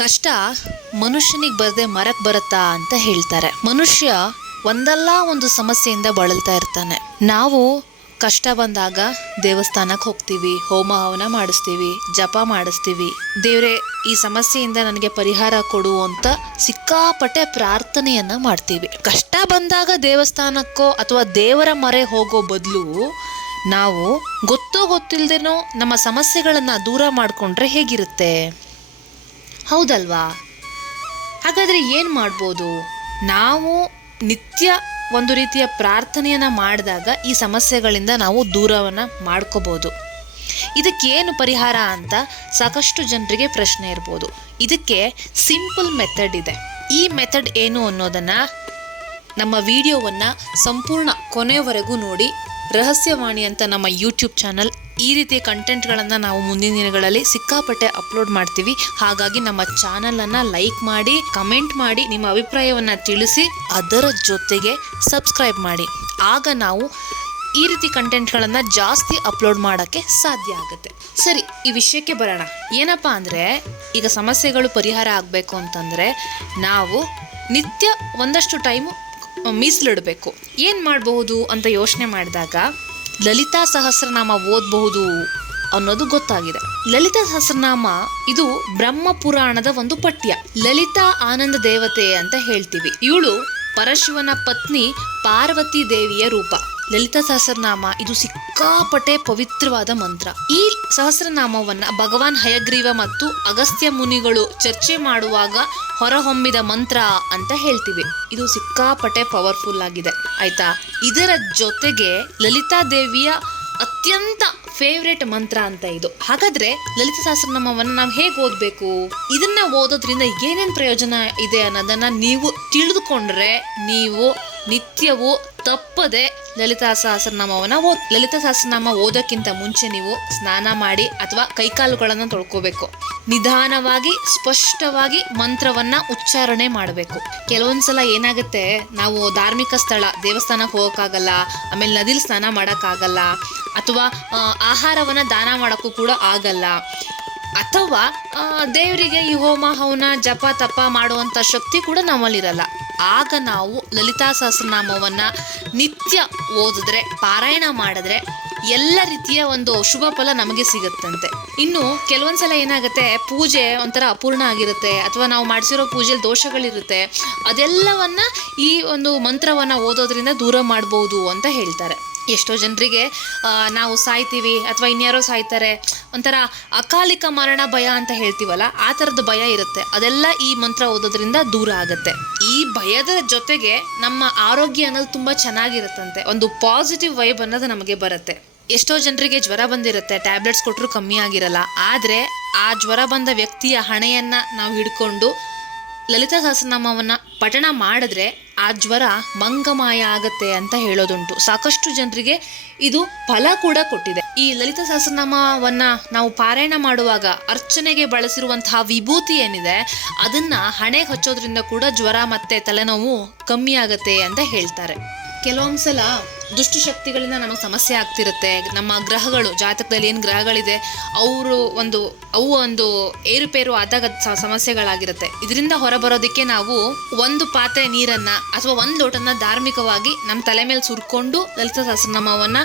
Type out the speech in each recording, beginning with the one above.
ಕಷ್ಟ ಮನುಷ್ಯನಿಗೆ ಬರದೆ ಮರಕ್ ಬರುತ್ತಾ ಅಂತ ಹೇಳ್ತಾರೆ. ಮನುಷ್ಯ ಒಂದಲ್ಲ ಒಂದು ಸಮಸ್ಯೆಯಿಂದ ಬಳಲ್ತಾ ಇರ್ತಾನೆ. ನಾವು ಕಷ್ಟ ಬಂದಾಗ ದೇವಸ್ಥಾನಕ್ಕೆ ಹೋಗ್ತೀವಿ, ಹೋಮ ಹವನ ಮಾಡಿಸ್ತೀವಿ, ಜಪ ಮಾಡಿಸ್ತೀವಿ. ದೇವ್ರೆ, ಈ ಸಮಸ್ಯೆಯಿಂದ ನನಗೆ ಪರಿಹಾರ ಕೊಡು ಅಂತ ಸಿಕ್ಕಾಪಟ್ಟೆ ಪ್ರಾರ್ಥನೆಯನ್ನ ಮಾಡ್ತೀವಿ. ಕಷ್ಟ ಬಂದಾಗ ದೇವಸ್ಥಾನಕ್ಕೋ ಅಥವಾ ದೇವರ ಮರೆ ಹೋಗೋ ಬದಲು ನಾವು ಗೊತ್ತೋ ಗೊತ್ತಿಲ್ಲದೇನೋ ನಮ್ಮ ಸಮಸ್ಯೆಗಳನ್ನ ದೂರ ಮಾಡಿಕೊಂಡ್ರೆ ಹೇಗಿರುತ್ತೆ? ಹೌದಲ್ವಾ? ಹಾಗಾದರೆ ಏನು ಮಾಡ್ಬೋದು? ನಾವು ನಿತ್ಯ ಒಂದು ರೀತಿಯ ಪ್ರಾರ್ಥನೆಯನ್ನು ಮಾಡಿದಾಗ ಈ ಸಮಸ್ಯೆಗಳಿಂದ ನಾವು ದೂರವನ್ನು ಮಾಡ್ಕೋಬೋದು. ಇದಕ್ಕೇನು ಪರಿಹಾರ ಅಂತ ಸಾಕಷ್ಟು ಜನರಿಗೆ ಪ್ರಶ್ನೆ ಇರ್ಬೋದು. ಇದಕ್ಕೆ ಸಿಂಪಲ್ ಮೆಥಡ್ ಇದೆ. ಈ ಮೆಥಡ್ ಏನು ಅನ್ನೋದನ್ನು ನಮ್ಮ ವಿಡಿಯೋವನ್ನು ಸಂಪೂರ್ಣ ಕೊನೆಯವರೆಗೂ ನೋಡಿ, ರಹಸ್ಯವಾಣಿ ಅಂತ ನಮ್ಮ ಯೂಟ್ಯೂಬ್ ಚಾನಲ್ ಈ ರೀತಿಯ ಕಂಟೆಂಟ್ಗಳನ್ನು ನಾವು ಮುಂದಿನ ದಿನಗಳಲ್ಲಿ ಸಿಕ್ಕಾಪಟ್ಟೆ ಅಪ್ಲೋಡ್ ಮಾಡ್ತೀವಿ. ಹಾಗಾಗಿ ನಮ್ಮ ಚಾನಲನ್ನು ಲೈಕ್ ಮಾಡಿ ಕಮೆಂಟ್ ಮಾಡಿ, ನಿಮ್ಮ ಅಭಿಪ್ರಾಯವನ್ನು ತಿಳಿಸಿ, ಅದರ ಜೊತೆಗೆ ಸಬ್ಸ್ಕ್ರೈಬ್ ಮಾಡಿ. ಆಗ ನಾವು ಈ ರೀತಿ ಕಂಟೆಂಟ್ಗಳನ್ನು ಜಾಸ್ತಿ ಅಪ್ಲೋಡ್ ಮಾಡೋಕ್ಕೆ ಸಾಧ್ಯ ಆಗುತ್ತೆ. ಸರಿ, ಈ ವಿಷಯಕ್ಕೆ ಬರೋಣ. ಏನಪ್ಪ ಅಂದರೆ, ಈಗ ಸಮಸ್ಯೆಗಳು ಪರಿಹಾರ ಆಗಬೇಕು ಅಂತಂದರೆ, ನಾವು ನಿತ್ಯ ಒಂದಷ್ಟು ಟೈಮು ಮೀಸಲಿಡಬೇಕು. ಏನು ಮಾಡಬಹುದು ಅಂತ ಯೋಚನೆ ಮಾಡಿದಾಗ ಲಲಿತಾ ಸಹಸ್ರನಾಮ ಓದಬಹುದು ಅನ್ನೋದು ಗೊತ್ತಾಗಿದೆ. ಲಲಿತಾ ಸಹಸ್ರನಾಮ ಇದು ಬ್ರಹ್ಮ ಪುರಾಣದ ಒಂದು ಪಠ್ಯ. ಲಲಿತಾ ಆನಂದ ದೇವತೆ ಅಂತ ಹೇಳ್ತೀವಿ. ಇವಳು ಪರಶಿವನ ಪತ್ನಿ ಪಾರ್ವತಿ ದೇವಿಯ ರೂಪ. ಲಲಿತಾ ಸಹಸ್ರನಾಮ, ಇದು ಸಿಕ್ಕಾಪಟ್ಟೆ ಪವಿತ್ರವಾದ ಮಂತ್ರ. ಈ ಸಹಸ್ರನಾಮವನ್ನ ಭಗವಾನ್ ಹಯಗ್ರೀವ ಮತ್ತು ಅಗಸ್ತ್ಯ ಮುನಿಗಳು ಚರ್ಚೆ ಮಾಡುವಾಗ ಹೊರಹೊಮ್ಮಿದ ಮಂತ್ರ ಅಂತ ಹೇಳ್ತೀವಿ. ಇದು ಸಿಕ್ಕಾಪಟ್ಟೆ ಪವರ್ಫುಲ್ ಆಗಿದೆ. ಆಯ್ತಾ? ಇದರ ಜೊತೆಗೆ ಲಲಿತಾ ದೇವಿಯ ಅತ್ಯಂತ ಫೇವ್ರೇಟ್ ಮಂತ್ರ ಅಂತ ಇದು. ಹಾಗಾದ್ರೆ ಲಲಿತ ಸಹಸ್ರನಾಮವನ್ನು ನಾವು ಹೇಗೆ ಓದಬೇಕು? ಇದನ್ನ ಓದೋದ್ರಿಂದ ಏನೇನು ಪ್ರಯೋಜನ ಇದೆ ಅನ್ನೋದನ್ನ ನೀವು ತಿಳಿದುಕೊಂಡ್ರೆ ನೀವು ನಿತ್ಯವೂ ತಪ್ಪದೆ ಲಲಿತಾ ಸಹಸ್ರನಾಮವನ್ನು ಓದ್, ಲಲಿತಾ ಸಹಸ್ರನಾಮ ಓದೋಕ್ಕಿಂತ ಮುಂಚೆ ನೀವು ಸ್ನಾನ ಮಾಡಿ ಅಥವಾ ಕೈಕಾಲುಗಳನ್ನು ತೊಳ್ಕೋಬೇಕು. ನಿಧಾನವಾಗಿ, ಸ್ಪಷ್ಟವಾಗಿ ಮಂತ್ರವನ್ನ ಉಚ್ಚಾರಣೆ ಮಾಡಬೇಕು. ಕೆಲವೊಂದ್ಸಲ ಏನಾಗುತ್ತೆ, ನಾವು ಧಾರ್ಮಿಕ ಸ್ಥಳ ದೇವಸ್ಥಾನಕ್ಕೆ ಹೋಗೋಕ್ಕಾಗಲ್ಲ, ಆಮೇಲೆ ನದಿಲಿ ಸ್ನಾನ ಮಾಡೋಕ್ಕಾಗಲ್ಲ, ಅಥವಾ ಆಹಾರವನ್ನ ದಾನ ಮಾಡೋಕ್ಕೂ ಕೂಡ ಆಗಲ್ಲ. ಅಥವಾ ದೇವರಿಗೆ ಈ ಹೋಮ, ಹವನ, ಜಪ, ತಪ ಮಾಡುವಂಥ ಶಕ್ತಿ ಕೂಡ ನಮ್ಮಲ್ಲಿರಲ್ಲ. ಆಗ ನಾವು ಲಲಿತಾ ಸಹಸ್ರನಾಮವನ್ನ ನಿತ್ಯ ಓದಿದ್ರೆ, ಪಾರಾಯಣ ಮಾಡಿದ್ರೆ ಎಲ್ಲ ರೀತಿಯ ಒಂದು ಶುಭ ಫಲ ನಮಗೆ ಸಿಗುತ್ತಂತೆ. ಇನ್ನು ಕೆಲವೊಂದ್ಸಲ ಏನಾಗುತ್ತೆ, ಪೂಜೆ ಒಂಥರ ಅಪೂರ್ಣ ಆಗಿರುತ್ತೆ, ಅಥವಾ ನಾವು ಮಾಡಿಸಿರೋ ಪೂಜೆಯಲ್ಲಿ ದೋಷಗಳಿರುತ್ತೆ, ಅದೆಲ್ಲವನ್ನ ಈ ಒಂದು ಮಂತ್ರವನ್ನ ಓದೋದ್ರಿಂದ ದೂರ ಮಾಡ್ಬೋದು ಅಂತ ಹೇಳ್ತಾರೆ. ಎಷ್ಟೋ ಜನರಿಗೆ ನಾವು ಸಾಯ್ತೀವಿ ಅಥವಾ ಇನ್ಯಾರೋ ಸಾಯ್ತಾರೆ. ಒಂಥರ ಅಕಾಲಿಕ ಮರಣ ಭಯ ಅಂತ ಹೇಳ್ತೀವಲ್ಲ, ಆ ಥರದ ಭಯ ಇರುತ್ತೆ. ಅದೆಲ್ಲ ಈ ಮಂತ್ರ ಓದೋದ್ರಿಂದ ದೂರ ಆಗುತ್ತೆ. ಈ ಭಯದ ಜೊತೆಗೆ ನಮ್ಮ ಆರೋಗ್ಯ ಅನ್ನೋದು ತುಂಬ ಚೆನ್ನಾಗಿರುತ್ತಂತೆ. ಒಂದು ಪಾಸಿಟಿವ್ ವೈಬ್ ಅನ್ನೋದು ನಮಗೆ ಬರುತ್ತೆ. ಎಷ್ಟೋ ಜನರಿಗೆ ಜ್ವರ ಬಂದಿರುತ್ತೆ ಟ್ಯಾಬ್ಲೆಟ್ಸ್ ಕೊಟ್ಟರು ಕಮ್ಮಿ ಆಗಿರಲ್ಲ. ಆದರೆ ಆ ಜ್ವರ ಬಂದ ವ್ಯಕ್ತಿಯ ಹಣೆಯನ್ನು ನಾವು ಹಿಡ್ಕೊಂಡು ಲಲಿತಾ ಸಹಸ್ರನಾಮವನ್ನ ಪಠಣ ಮಾಡಿದ್ರೆ ಆ ಜ್ವರ ಮಂಗಮಾಯ ಆಗತ್ತೆ ಅಂತ ಹೇಳೋದುಂಟು. ಸಾಕಷ್ಟು ಜನರಿಗೆ ಇದು ಫಲ ಕೂಡ ಕೊಟ್ಟಿದೆ. ಈ ಲಲಿತ ಸಹಸ್ರನಾಮವನ್ನ ನಾವು ಪಾರಾಯಣ ಮಾಡುವಾಗ ಅರ್ಚನೆಗೆ ಬಳಸಿರುವಂತಹ ವಿಭೂತಿ ಏನಿದೆ, ಅದನ್ನ ಹಣೆಗೆ ಹಚ್ಚೋದ್ರಿಂದ ಕೂಡ ಜ್ವರ ಮತ್ತೆ ತಲೆನೋವು ಕಮ್ಮಿ ಆಗತ್ತೆ ಅಂತ ಹೇಳ್ತಾರೆ. ಕೆಲವೊಂದ್ಸಲ ದುಷ್ಟಶಕ್ತಿಗಳಿಂದ ನಮಗೆ ಸಮಸ್ಯೆ ಆಗ್ತಿರುತ್ತೆ. ನಮ್ಮ ಗ್ರಹಗಳು, ಜಾತಕದಲ್ಲಿ ಏನು ಗ್ರಹಗಳಿದೆ, ಅವರು ಒಂದು, ಅವು ಒಂದು ಏರುಪೇರು ಆದಾಗ ಸಮಸ್ಯೆಗಳಾಗಿರುತ್ತೆ. ಇದರಿಂದ ಹೊರಬರೋದಕ್ಕೆ ನಾವು ಒಂದು ಪಾತ್ರೆ ನೀರನ್ನ ಅಥವಾ ಒಂದು ಲೋಟನ ಧಾರ್ಮಿಕವಾಗಿ ನಮ್ಮ ತಲೆ ಮೇಲೆ ಸುರ್ಕೊಂಡು ಲಲಿತ ಸಹಸ್ರನಾಮವನ್ನ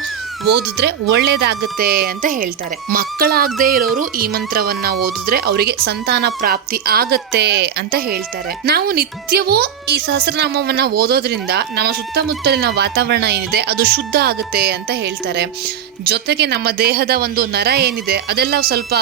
ಓದಿದ್ರೆ ಒಳ್ಳೇದಾಗುತ್ತೆ ಅಂತ ಹೇಳ್ತಾರೆ. ಮಕ್ಕಳಾಗದೆ ಇರೋರು ಈ ಮಂತ್ರವನ್ನ ಓದಿದ್ರೆ ಅವರಿಗೆ ಸಂತಾನ ಪ್ರಾಪ್ತಿ ಆಗತ್ತೆ ಅಂತ ಹೇಳ್ತಾರೆ. ನಾವು ನಿತ್ಯವೂ ಈ ಸಹಸ್ರನಾಮವನ್ನ ಓದೋದ್ರಿಂದ ನಮ್ಮ ಸುತ್ತಮುತ್ತಲಿನ ವಾತಾವರಣ ಏನಿದೆ ಅದು ಶುದ್ಧ ಆಗುತ್ತೆ ಅಂತ ಹೇಳ್ತಾರೆ. ಜೊತೆಗೆ ನಮ್ಮ ದೇಹದ ಒಂದು ನರ ಏನಿದೆ, ಅದೆಲ್ಲ ಸ್ವಲ್ಪ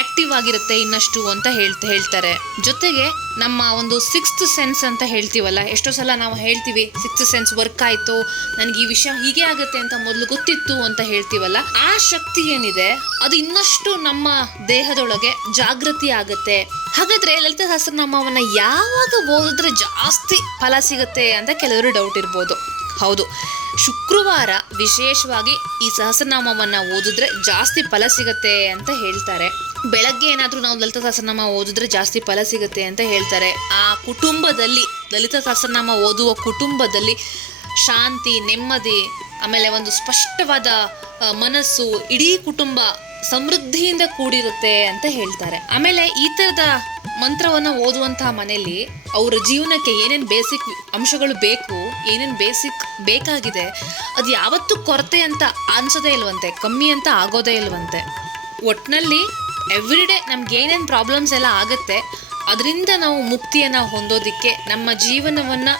ಆಕ್ಟಿವ್ ಆಗಿರುತ್ತೆ ಇನ್ನಷ್ಟು ಅಂತ ಹೇಳ್ತ ಹೇಳ್ತಾರೆ. ಜೊತೆಗೆ ನಮ್ಮ ಒಂದು ಸಿಕ್ಸ್ತ್ ಸೆನ್ಸ್ ಅಂತ ಹೇಳ್ತೀವಲ್ಲ, ಎಷ್ಟೋ ಸಲ ನಾವು ಹೇಳ್ತೀವಿ ಸಿಕ್ಸ್ತ್ ಸೆನ್ಸ್ ವರ್ಕ್ ಆಯಿತು, ನನಗೆ ಈ ವಿಷಯ ಹೀಗೆ ಆಗುತ್ತೆ ಅಂತ ಮೊದಲು ಗೊತ್ತಿತ್ತು ಅಂತ ಹೇಳ್ತೀವಲ್ಲ, ಆ ಶಕ್ತಿ ಏನಿದೆ, ಅದು ಇನ್ನಷ್ಟು ನಮ್ಮ ದೇಹದೊಳಗೆ ಜಾಗೃತಿ ಆಗುತ್ತೆ. ಹಾಗಾದ್ರೆ ಲಲಿತ ಸಹಸ್ರನಾಮವನ್ನು ಯಾವಾಗ ಓದಿದ್ರೆ ಜಾಸ್ತಿ ಫಲ ಸಿಗುತ್ತೆ ಅಂತ ಕೆಲವರು ಡೌಟ್ ಇರ್ಬೋದು. ಹೌದು. ಶುಕ್ರವಾರ ವಿಶೇಷವಾಗಿ ಈ ಸಹಸ್ರನಾಮವನ್ನು ಓದಿದ್ರೆ ಜಾಸ್ತಿ ಫಲ ಸಿಗತ್ತೆ ಅಂತ ಹೇಳ್ತಾರೆ. ಬೆಳಗ್ಗೆ ಏನಾದರೂ ನಾವು ಲಲಿತ ಸಹಸ್ರನಾಮ ಓದಿದ್ರೆ ಜಾಸ್ತಿ ಫಲ ಸಿಗುತ್ತೆ ಅಂತ ಹೇಳ್ತಾರೆ. ಆ ಕುಟುಂಬದಲ್ಲಿ, ಲಲಿತ ಸಹಸ್ರನಾಮ ಓದುವ ಕುಟುಂಬದಲ್ಲಿ ಶಾಂತಿ, ನೆಮ್ಮದಿ, ಆಮೇಲೆ ಒಂದು ಸ್ಪಷ್ಟವಾದ ಮನಸ್ಸು, ಇಡೀ ಕುಟುಂಬ ಸಮೃದ್ಧಿಯಿಂದ ಕೂಡಿರುತ್ತೆ ಅಂತ ಹೇಳ್ತಾರೆ. ಆಮೇಲೆ ಈ ಥರದ ಮಂತ್ರವನ್ನು ಓದುವಂತಹ ಮನೆಯಲ್ಲಿ ಅವರ ಜೀವನಕ್ಕೆ ಏನೇನು ಬೇಸಿಕ್ ಅಂಶಗಳು ಬೇಕು ಏನೇನು ಬೇಸಿಕ್ ಬೇಕಾಗಿದೆ, ಅದು ಯಾವತ್ತೂ ಕೊರತೆ ಅಂತ ಅನ್ಸೋದೇ ಇಲ್ವಂತೆ, ಕಮ್ಮಿ ಅಂತ ಆಗೋದೇ ಇಲ್ವಂತೆ. ಒಟ್ಟಿನಲ್ಲಿ ಎವ್ರಿಡೇ ನಮ್ಗೆ ಏನೇನು ಪ್ರಾಬ್ಲಮ್ಸ್ ಎಲ್ಲ ಆಗುತ್ತೆ, ಅದರಿಂದ ನಾವು ಮುಕ್ತಿಯನ್ನು ಹೊಂದೋದಕ್ಕೆ, ನಮ್ಮ ಜೀವನವನ್ನು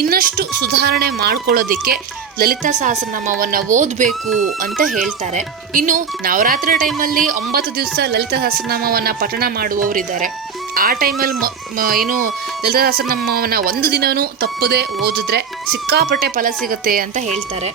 ಇನ್ನಷ್ಟು ಸುಧಾರಣೆ ಮಾಡ್ಕೊಳ್ಳೋದಕ್ಕೆ ಲಲಿತಾ ಸಹಸ್ರನಾಮವನ್ನು ಓದಬೇಕು ಅಂತ ಹೇಳ್ತಾರೆ. ಇನ್ನು ನವರಾತ್ರಿ ಟೈಮಲ್ಲಿ ಒಂಬತ್ತು ದಿವಸ ಲಲಿತಾ ಸಹಸ್ರನಾಮವನ್ನು ಪಠಣ ಮಾಡುವವರಿದ್ದಾರೆ. ಆ ಟೈಮಲ್ಲಿ ಮ ಏನು ಲಲಿತಾ ಸಹಸ್ರನಾಮವನ್ನು ಒಂದು ದಿನವೂ ತಪ್ಪದೆ ಓದಿದ್ರೆ ಸಿಕ್ಕಾಪಟ್ಟೆ ಫಲ ಸಿಗುತ್ತೆ ಅಂತ ಹೇಳ್ತಾರೆ.